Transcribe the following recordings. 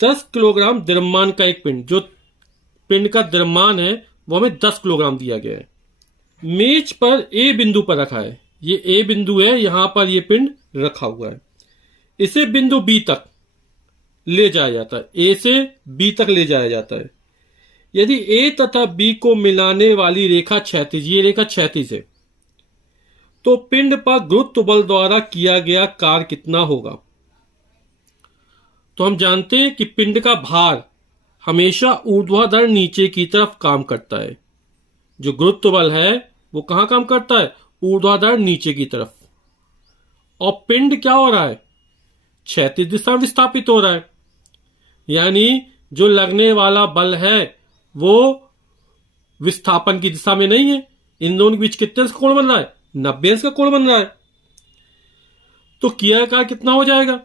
10 kilogram द्रव्यमान का एक पिंड, जो पिंड का द्रव्यमान है वो हमें 10 किलोग्राम दिया गया है। मेज पर ए बिंदु पर रखा है, ये ए बिंदु है, यहां पर ये पिंड रखा हुआ है। इसे बिंदु बी तक ले जाया जाता है, ए से बी तक ले जाया जाता है। यदि ए तथा बी को मिलाने वाली रेखा क्षैतिज, ये रेखा क्षैतिज है, तो पिंड पर गुरुत्व बल द्वारा किया गया कार्य कितना होगा। तो हम जानते हैं कि पिंड का भार हमेशा ऊर्ध्वाधर नीचे की तरफ काम करता है। जो गुरुत्व बल है वो कहां काम करता है, ऊर्ध्वाधर नीचे की तरफ। और पिंड क्या हो रहा है, क्षैतिज दिशा में विस्थापित हो रहा है। यानी जो लगने वाला बल है वो विस्थापन की दिशा में नहीं है। इन दोनों के बीच कितने अंश का कोण बन रहा है, 90 अंश का कोण बन रहा है। तो किया कार्य कितना हो जाएगा,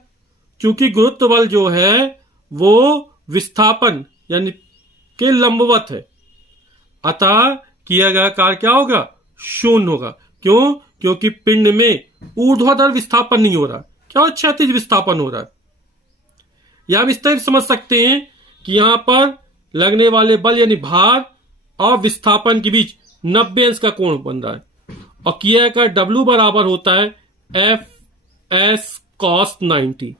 क्योंकि गुरुत्व बल जो है वो विस्थापन यानी के लंबवत है, अतः किया गया कार्य क्या होगा, शून्य होगा। क्यों, क्योंकि पिंड में ऊर्ध्वाधर विस्थापन नहीं हो रहा, क्या हो, क्षैतिज विस्थापन हो रहा है। या हम इस तरह समझ सकते हैं कि यहां पर लगने वाले बल यानी भार और विस्थापन के बीच 90 अंश का कोण बन रहा है। और किया का W बराबर होता है F S cos 90।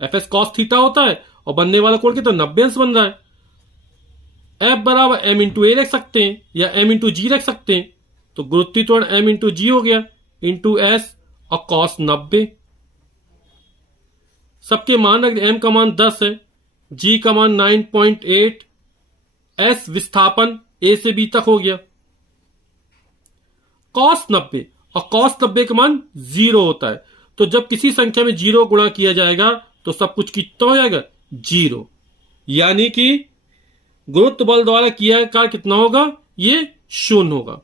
F S cos theta होता है और बनने वाला कोण कितना, 90 अंश बन रहा है। एफ बराबर एम इंटू ए रख सकते हैं या एम इंटू जी रख सकते हैं। तो गुरुत्वीय एम इंटू जी हो गया इंटू एस और कॉस 90। सबके मान रख, एम का मान 10 है, जी का मान 9.8, एस विस्थापन ए से बी तक हो गया। कॉस 90 और कॉस 90 का मान 0 होता है। तो जब किसी संख्या में 0 गुणा किया जाएगा तो सब कुछ कितना हो जाएगा, 0। यानी कि गुरुत्व बल द्वारा किया कार्य कितना होगा, ये शून्य होगा।